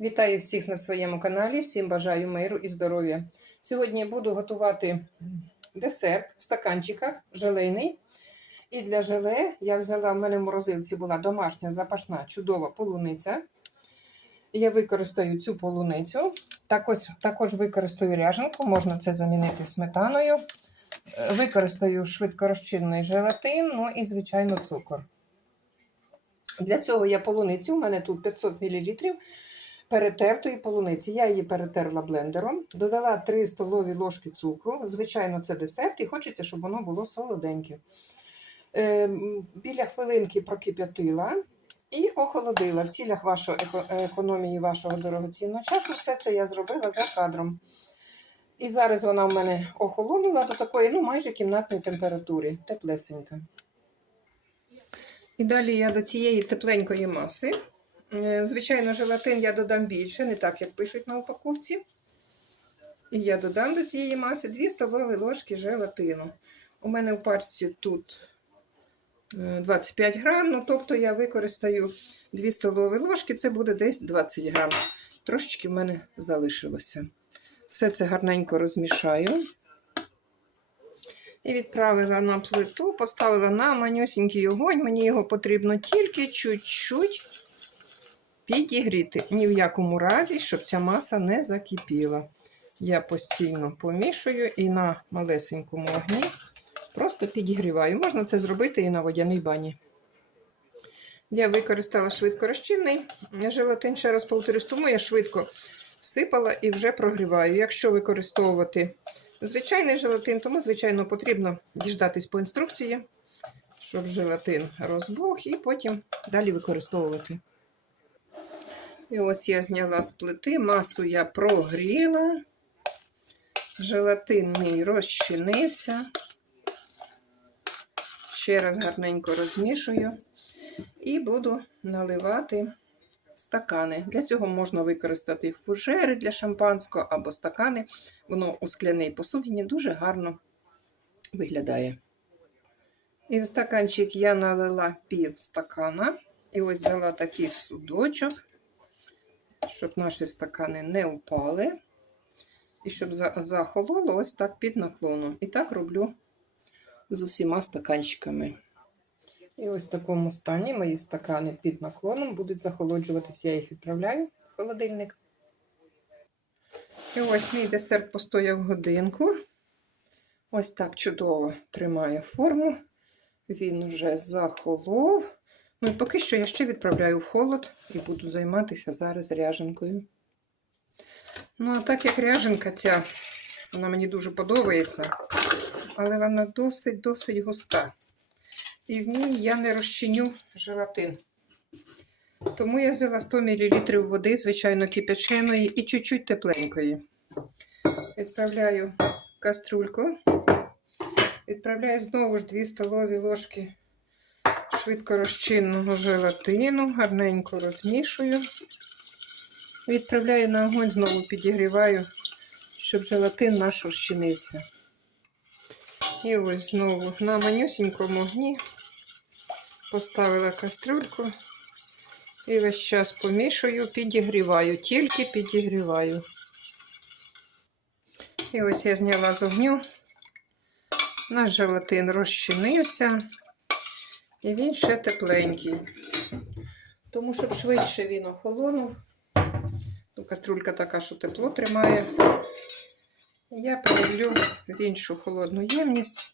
Вітаю всіх на своєму каналі. Всім бажаю миру і здоров'я. Сьогодні буду готувати десерт в стаканчиках желейний. І для желе я взяла в мене в морозилці була домашня запашна чудова полуниця. Я використаю цю полуницю. Також, також використаю ряженку, можна це замінити сметаною. Використаю швидкорозчинний желатин, ну і, звичайно, цукор. Для цього я полуницю, у мене тут 500 мл перетертої полуниці. Я її перетерла блендером, додала 3 столові ложки цукру. Звичайно, це десерт, і хочеться, щоб воно було солоденьке. Е, біля хвилинки прокип'ятила і охолодила. В цілях вашої економії вашого дорогоцінного часу. Все це я зробила за кадром. І зараз вона в мене охолонула до такої, ну, майже кімнатної температури, теплесенька. І далі я до цієї тепленької маси. Е, Звичайно, желатин я додам більше, не так, як пишуть на упаковці. І я додам до цієї маси 2 столові ложки желатину. У мене в пачці тут е, 25 грам, ну тобто я використаю 2 столові ложки, це буде десь 20 грам. Трошечки в мене залишилося. Все це гарненько розмішаю. І відправила на плиту, поставила на манюсінький огонь. Мені його потрібно тільки чуть-чуть підігріти. Ні в якому разі, щоб ця маса не закипіла. Я постійно помішую і на малесенькому огні просто підігріваю. Можна це зробити і на водяній бані. Я використала швидкорозчинний желатин, ще раз повторюсь, тому я швидко всипала і вже прогріваю. Якщо використовувати звичайний желатин, тому, звичайно, потрібно діждатись по інструкції, щоб желатин розбух, і потім далі використовувати. І ось я зняла з плити, масу я прогріла, желатин мій розчинився. Ще раз гарненько розмішую і буду наливати стакани. Для цього можна використати фужери для шампанського або стакани. Воно у скляній посудині дуже гарно виглядає. І в стаканчик я налила пів стакана. І ось взяла такий судочок, щоб наші стакани не впали. І щоб захололо ось так під наклоном. І так роблю з усіма стаканчиками. І ось в такому стані мої стакани під наклоном будуть захолоджуватися. Я їх відправляю в холодильник. І ось мій десерт постояв годинку. Ось так чудово тримає форму. Він уже захолов. Ну і поки що я ще відправляю в холод і буду займатися зараз ряженкою. Ну, а так як ряженка ця, вона мені дуже подобається, але вона досить-досить густа. І в ній я не розчиню желатин. Тому я взяла 100 мл води, звичайно, кипяченої і чуть-чуть тепленької. Відправляю в каструльку. Відправляю знову ж 2 столові ложки швидкорозчинного желатину, гарненько розмішую. Відправляю на огонь, знову підігріваю, щоб желатин наш розчинився. І ось знову на манюсінькому огні поставила кастрюльку і весь час помішую, підігріваю, тільки підігріваю. І ось я зняла з огню. Наш желатин розчинився, і він ще тепленький. Тому, щоб швидше він охолонув, ну, каструлька така, що тепло тримає. Я перелью в іншу холодну ємність.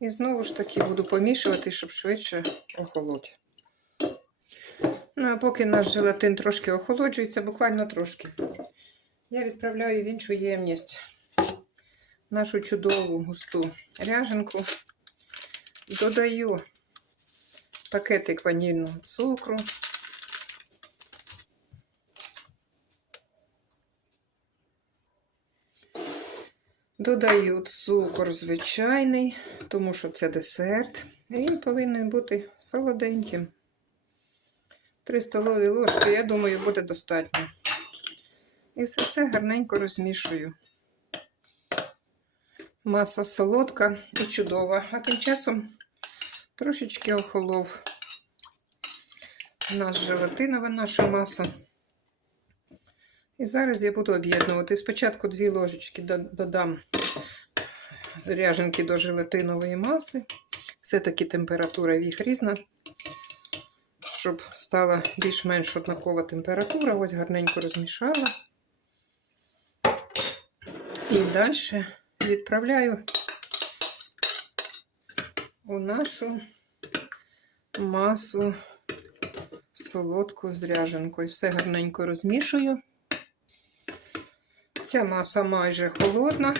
І знову ж таки буду помішувати, щоб швидше охолоть. Ну, а поки наш желатин трошки охолоджується, буквально трошки, я відправляю в іншу ємність нашу чудову густу ряженку. Додаю пакетик ванільного цукру. Додаю цукор звичайний, тому що це десерт. Він повинен бути солоденьким. 3 столові ложки, я думаю, буде достатньо. І все це гарненько розмішую. Маса солодка і чудова. А тим часом трошечки охолов У нас желатинова наша маса. І зараз я буду об'єднувати. Спочатку дві ложечки додам ряженки до желатинової маси. Все-таки температура їх різна, щоб стала більш-менш однакова температура. Ось гарненько розмішала. І далі відправляю у нашу масу солодку з ряженкою. Все гарненько розмішую. Ця маса майже холодна.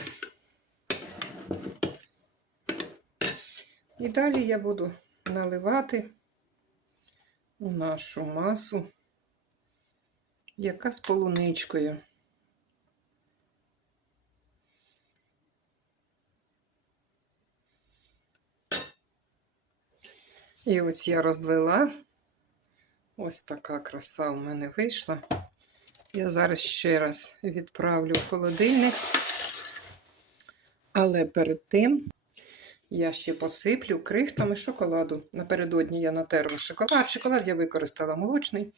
І далі я буду наливати у нашу масу, яка з полуничкою. І ось я розлила. Ось така краса у мене вийшла. Я зараз ще раз відправлю в холодильник. Але перед тим я ще посиплю крихтами шоколаду. Напередодні я натерла шоколад. Шоколад я використала молочний.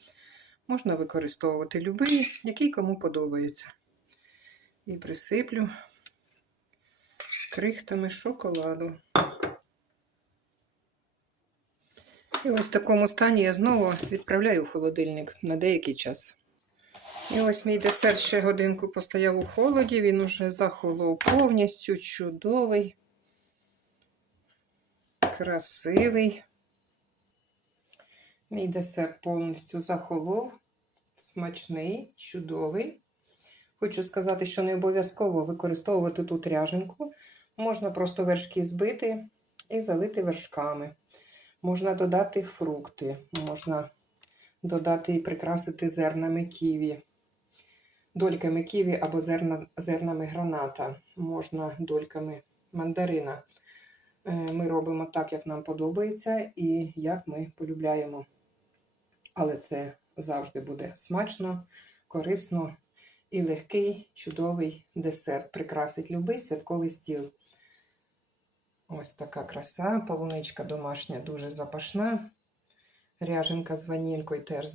Можна використовувати любий, який кому подобається. І присиплю крихтами шоколаду. І ось в такому стані я знову відправляю в холодильник на деякий час. І ось мій десерт ще годинку постояв у холоді, він уже захолов повністю чудовий, красивий. Мій десерт повністю захолов, смачний, чудовий. Хочу сказати, що не обов'язково використовувати тут ряженку. Можна просто вершки збити і залити вершками. Можна додати фрукти, можна додати і прикрасити зернами ківі, дольками ківі або зерна, зернами граната, можна дольками мандарина. Е, Ми робимо так, як нам подобається і як ми полюбляємо. Але це завжди буде смачно, корисно і легкий, чудовий десерт. Прикрасить любий святковий стіл. Ось така краса, полуничка домашня дуже запашна. Ряженка з ванількою теж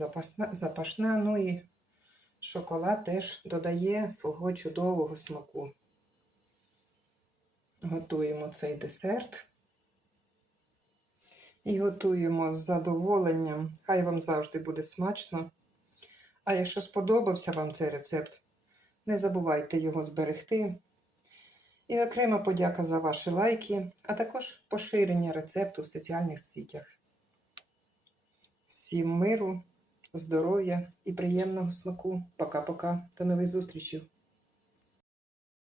запашна. Ну і шоколад теж додає свого чудового смаку. Готуємо цей десерт. І готуємо з задоволенням. Хай вам завжди буде смачно. А якщо сподобався вам цей рецепт, не забувайте його зберегти. І окрема подяка за ваші лайки, а також поширення рецепту в соціальних сітях. Всім миру, здоров'я і приємного смаку. Пока-пока. До нових зустрічей!